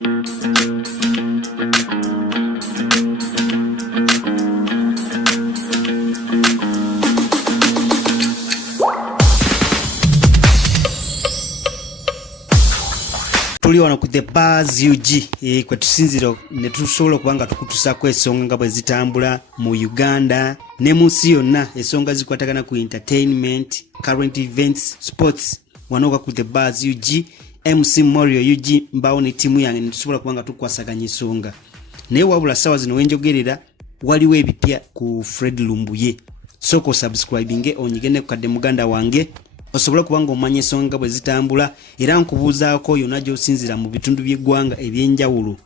Tuli wano ku The Buzz UG kwe tusinzira ne tusobola kubanga tukutusako ensonga nga bwe zitambula mu Uganda ne mu nsi yonna, ensonga zikwatagana ku entertainment, current events, sports. Wano ku The Buzz UG MC Morio UG mbawo ne timu yange ne tusobola kubanga tukwasaganya ensonga. Naye wabula sawa zino wenjogerera waliwo ebipya ku Fred Lumbuye. Soko subscribing onyigene ku kadde muganda wange osobola kubanga omanya ensonga bwe zitambula era nkubuuzaako yonna gy'osinzira mu bitundu by'eggwanga ebyenjawulo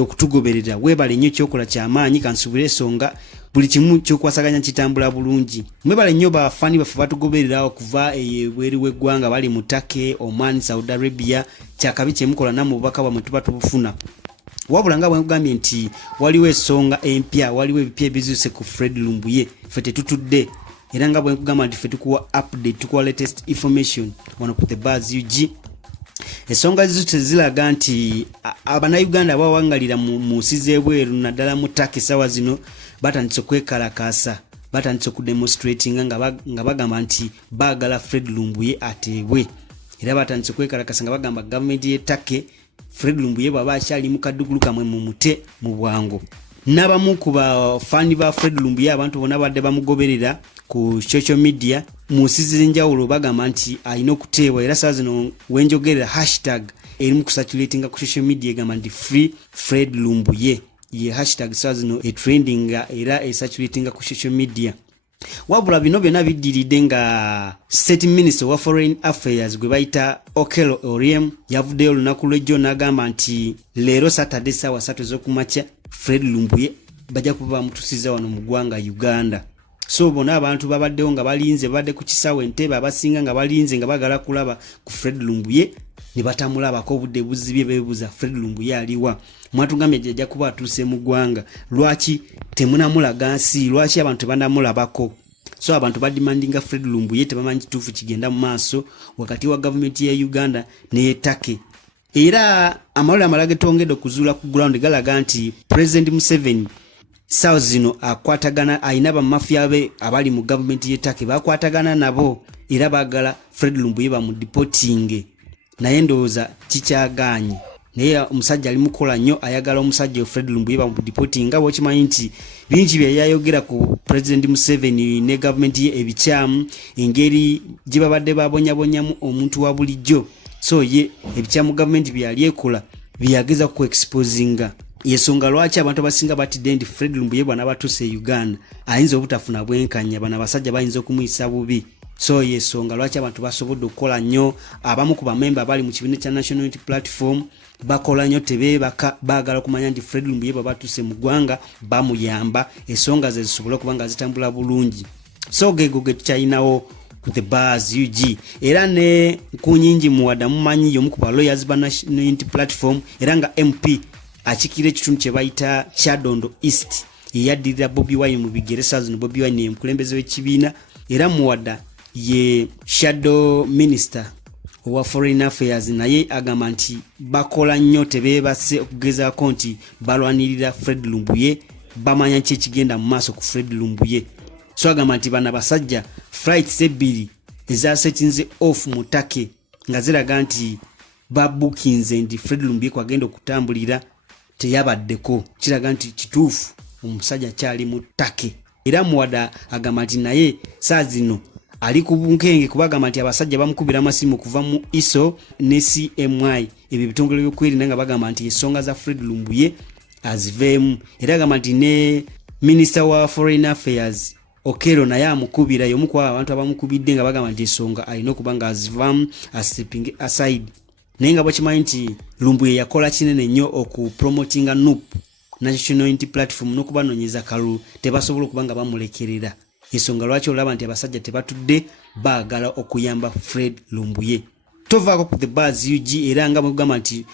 okutugoberera. Weebale nnyo kyokola ky'amaanyi, kansubira ensonga buli kimu kyokwasaganya kitambula bulungi. Mwebale nnyo bafani baffe batugoberera okuva ebweru w'eggwanga bali mu Turkey, Oman, Saudi Arabia. Kyakabi kye mukola namu bubaka bwamwe tuba tubufuna. Wabula nga bwe nkugambye nti waliwo ensonga empya, waliwo ebipya ebizuuse ku Fred Lumbuye. Ffe tetutudde era nga bwe nkugamba nti ffe tukuwa update, tukuwa latest information wano ku The Buzz UG. Ensonga zizo zilaga nti Abannayuganda abawangalira mu nsi z'ebweru naddala mu Turkey sawa zino batandise okwekalakaasa, batandise okudemonstratinga nga bagamba nti baagala Fred Lumbuye ateebwe. Era batandise okwekalakaasa nga bagamba gavumenti y'e Turkey Fred Lumbuye bw'aba akyali mu kaddugulu kamwe mu mute mu bwangu. N'abamu ku bafani ba Fred Lumbuye abantu bonna badde bamugoberera ku social media mu nsi z'enjawulo bagamba nti alina okuteebwa, era saa zino wenjogerera hashtag erimu kusatulatinga ku social media egamba nti free Fred Lumbuye. Ye hashtag saa zino trending era esatulatinga ku social media. Wabula bino byonna biddiridde nga State Minister wa Foreign Affairs gwe bayita Okello Oryem yavuddeyo olunaku lw'ejjo n'agamba nti leero Saturday ssaawa 3 ez'okumakya Fred Lumbuye bajja kuba bamutusiza wano mu ggwanga Uganda. So bona abantu babaddewo nga balinze, babadde ku kisaawe Entebbe abasinga nga balinze nga bagala kulaba ku Fred Lumbuye ne batamulabako, obudde buzibye beebuuza Fred Lumbuye aliwa. Mwatugambye jjajja kuba atuuse mu ggwanga, lwaki temunamulaga nsi, lwaki abantu tebanamulabako? So abantu badimandinga Fred Lumbuye, tebamanyi kituufu kigenda mu maaso wakati wa gavumenti ya Uganda ne Turkey. Era amalala amalage tongedde okuzuula ku ground galaga nti President Museveni sawa zino akwatagana alina bamafia be abali mu gavumenti y'e Turkey bakwatagana nabo era baagala Fred Lumbuye bamudipotinge. Naye ndowooza kikyaganye, naye omusajja ali mukola nnyo, ayagala omusajja Fred Lumbuye bamudipotinga. Bw'okimanyi nti bingi bye yayogera ku President Museveni ne gavumenti ye ebikyamu, engeri gye babadde babonyabonyamu omuntu wa bulijjo. So ye ebikyamu gavumenti bye yali ekola byageza ku exposinga. Yensonga lwaki abantu abasinga batidde nti Fred Lumbuye bwana batuuse Uganda ayinza obutafuna bwenkanya, bano abasajja bayinza okumuyisa bubi. So yensonga lwaki abantu basobodde okukola nnyo. Abamu ku bamemba bali mu kibiina kya National Unity Platform bakola nnyo, tebeebaka, baagala okumanya nti Fred Lumbuye batuuse mu ggwanga bamuyamba, ensonga ze zisobole okuba nga zitambula bulungi. So geego ge tukyalinawo ku The Buzz UG. Era ne Nkunyingi Muwada mumanyi y'omu ku ba lawyers ba National Unity Platform era nga MP akikira ekitundu kye bayita Kyadondo East, yeyaddirira Bobi Wine mu bigere. Saa zino Bobi Wine ye mukulembeze w'ekibiina, era Muwada ye shadow minister owa Foreign Affairs, naye agamba nti bakola nnyo, tebeebase okugezaako nti balwanirira Fred Lumbuye, bamanya ki ekigenda mu maaso ku Fred Lumbuye. So agamba nti bana basajja flights 2 ezasetinze off mu Turkey nga ziraga nti babukinze nti Fred Lumbuye kwagenda okutambulira teyabaddeko, kiraga nti kituufu omusajja kyali mu Turkey. Era Muwada agamba nti naye saa zino ali ku bunkenge kubagamba nti abasajja bamukubira amasimu kuva mu ISO ne CMI, ebyo bitongole by'okwerinda nga bagamba nti ensonga za Fred Lumbuye aziveemu. Era agamba nti ne Minister wa Foreign Affairs Okello naye amukubira, y'omu ku abantu abamukubidde nga bagamba nti ensonga alina okuba nga azivaamu, stepping aside. Naye nga bwekimanyi nti Lumbuye yakola kinene nnyo okupromotinga NUP, National Unity Platform, n'okubanoonyeza kalulu, tebasobola okuba nga bamulekerera. Ensonga lwaki olaba nti abasajja tebatudde baagala okuyamba Fred Lumbuye. Tovaako ku The Buzz UG era nga bwegamba nti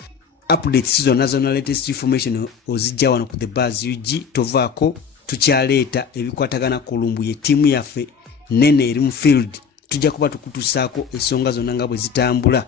updates zonna latest information ozijja wano ku The Buzz UG. Tovaako, tukyaleeta ebikwatagana ku Lumbuye. Tiimu yaffe nene eri mu field, tujja kuba tukutusaako ensonga zonna nga bwe zitambula.